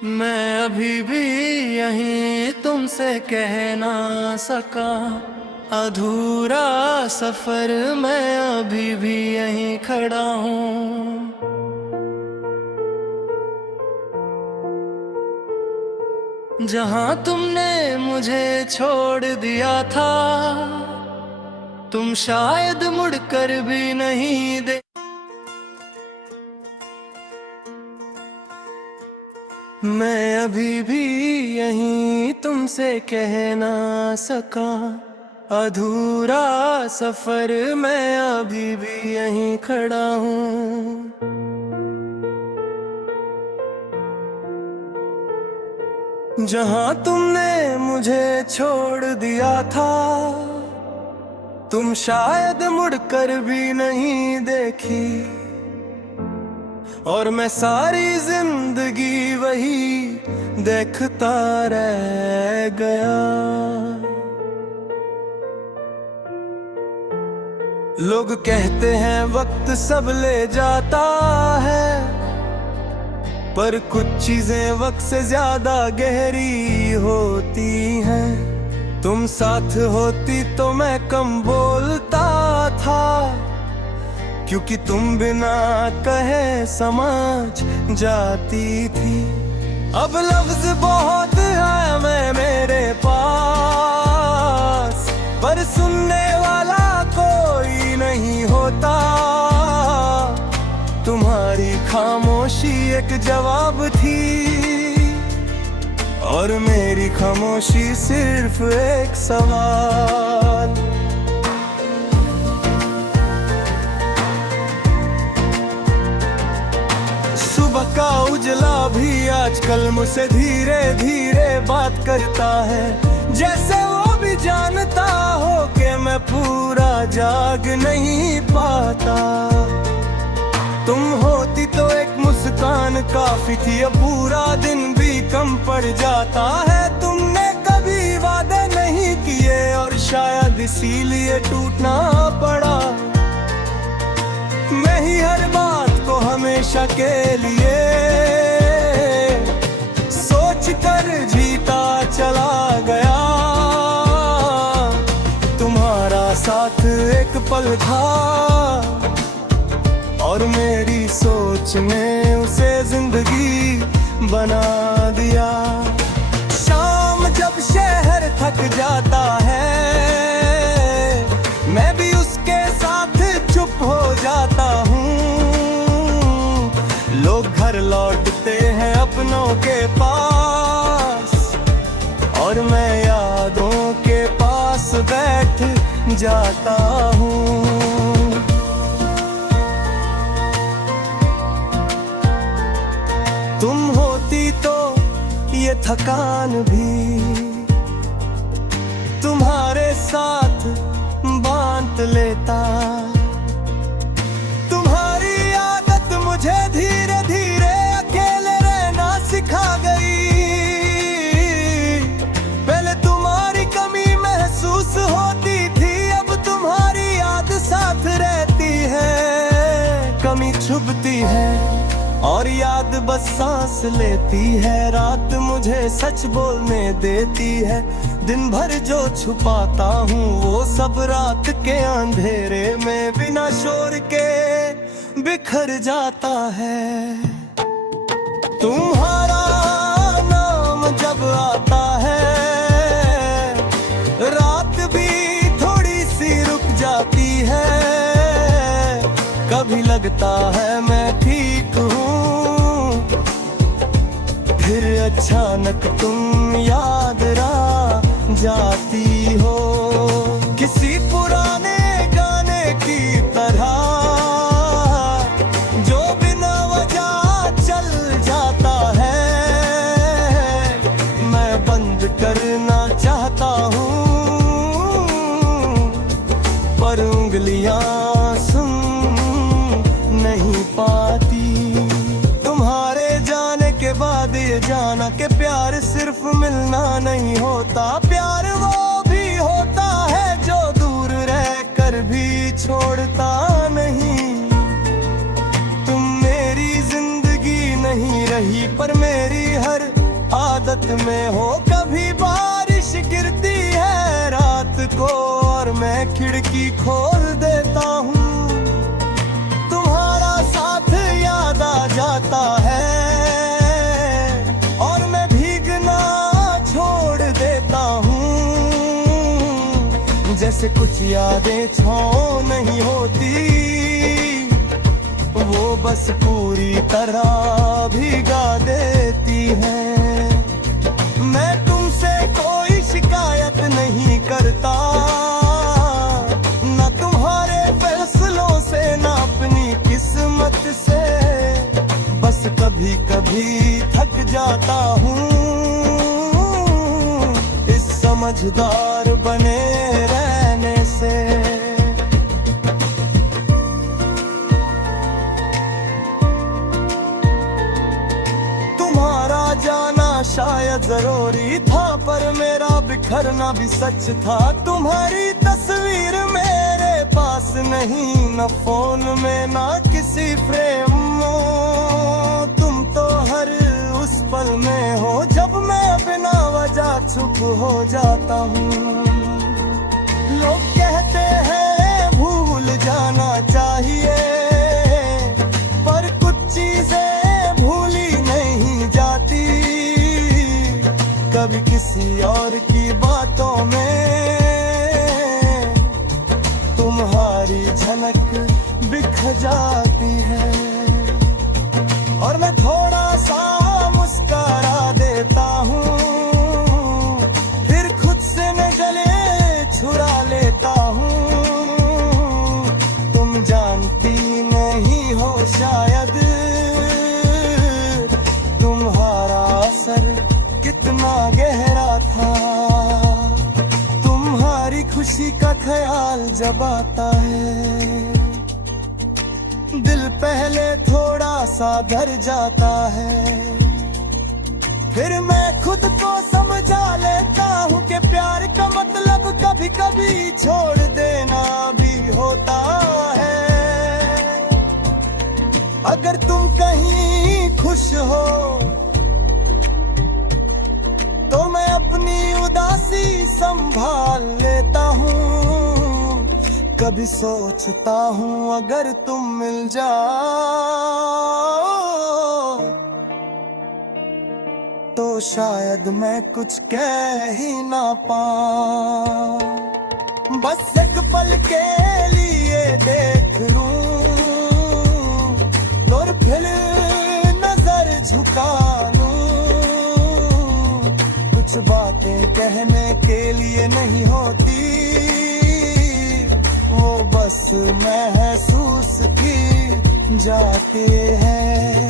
मैं अभी भी यहीं तुमसे कह ना सका, अधूरा सफर मैं अभी भी यहीं खड़ा हूँ। जहाँ तुमने मुझे छोड़ दिया था, तुम शायद मुड़कर भी नहीं दे। मैं अभी भी यहीं तुमसे कह ना सका, अधूरा सफर मैं अभी भी यहीं खड़ा हूँ। जहाँ तुमने मुझे छोड़ दिया था, तुम शायद मुड़कर भी नहीं देखी, और मैं सारी जिंदगी वही देखता रह गया। लोग कहते हैं वक्त सब ले जाता है, पर कुछ चीजें वक्त से ज्यादा गहरी होती हैं। तुम साथ होती तो मैं कम बोलता था, क्योंकि तुम बिना कहे समझ जाती थी। अब लफ्ज बहुत है मैं मेरे पास, पर सुनने वाला कोई नहीं होता। तुम्हारी खामोशी एक जवाब थी, और मेरी खामोशी सिर्फ एक सवाल। सुबह का उजला भी आजकल मुझसे धीरे धीरे बात करता है, जैसे वो भी जानता हो कि मैं पूरा जाग नहीं पाता। तुम होती तो एक मुस्कान काफी थी, अब पूरा दिन भी कम पड़ जाता है। तुमने कभी वादे नहीं किए, और शायद इसीलिए टूटना पड़ा। मैं ही हर बात को हमेशा के लिए सोच कर जीता चला गया। तुम्हारा साथ एक पल था, और मेरी सोच ने उसे जिंदगी बना दिया। शाम जब शहर थक जाता है, मैं भी उसके साथ चुप हो जाता हूँ। लोग घर लौटते हैं अपनों के पास, और मैं यादों के पास बैठ जाता हूँ। तुम होती तो ये थकान भी तुम्हारे साथ बांट लेता। तुम्हारी आदत मुझे धीरे धीरे अकेले रहना सिखा गई। पहले तुम्हारी कमी महसूस होती थी, अब तुम्हारी याद साथ रहती है। कमी छुपती है और याद बस सांस लेती है। रात मुझे सच बोलने देती है, दिन भर जो छुपाता हूँ वो सब रात के अंधेरे में बिना शोर के बिखर जाता है। तुम्हारा नाम जब आता है, रात भी थोड़ी सी रुक जाती है। कभी लगता है मैं ठीक हूँ, फिर अचानक तुम याद आ जाती हो। किसी पुराने गाने की तरह जो बिना वजह चल जाता है। मैं बंद करना चाहता हूँ, पर उंगलियां सुन नहीं पाती। तुम्हारे जाने के बाद ये जाना कि प्यार सिर्फ मिलना नहीं होता। प्यार वो भी होता है जो दूर रह कर भी छोड़ता नहीं। तुम मेरी जिंदगी नहीं रही, पर मेरी हर में हो, कभी बारिश गिरती है रात को और मैं खिड़की खोल देता हूँ। तुम्हारा साथ याद आ जाता है और मैं भीगना छोड़ देता हूँ। जैसे कुछ यादें छाँव नहीं होती, वो बस पूरी तरह भिगा देती है। मैं तुमसे कोई शिकायत नहीं करता, ना तुम्हारे फैसलों से ना अपनी किस्मत से। बस कभी कभी थक जाता हूँ इस समझदार बने रहने से। जाना शायद जरूरी था, पर मेरा बिखरना भी सच था। तुम्हारी तस्वीर मेरे पास नहीं, न फोन में ना किसी फ्रेम में। तुम तो हर उस पल में हो जब मैं बिना वजह चुप हो जाता हूँ। लोग कहते हैं भूल जाना चाहिए, पर कुछ चीजें कभी किसी और की बातों में तुम्हारी झलक बिखर जाती है। और मैं थोड़ा सा मुस्कुरा देता हूँ, फिर खुद से मैं गले छुड़ा लेता हूँ। तुम जानती नहीं हो शायद तुम्हारा असर कितना गहरा था। तुम्हारी खुशी का ख्याल जब आता है, दिल पहले थोड़ा सा डर जाता है। फिर मैं खुद को समझा लेता हूँ कि प्यार का मतलब कभी कभी छोड़ देना भी होता है। अगर तुम कहीं खुश हो तो मैं अपनी उदासी संभाल लेता हूँ। कभी सोचता हूँ अगर तुम मिल जाओ तो शायद मैं कुछ कह ही ना पाऊं। बस एक पल के लिए देख लूं और फिर नजर झुका लूं। कुछ बातें कहने के लिए नहीं होती, वो बस महसूस की जाती है।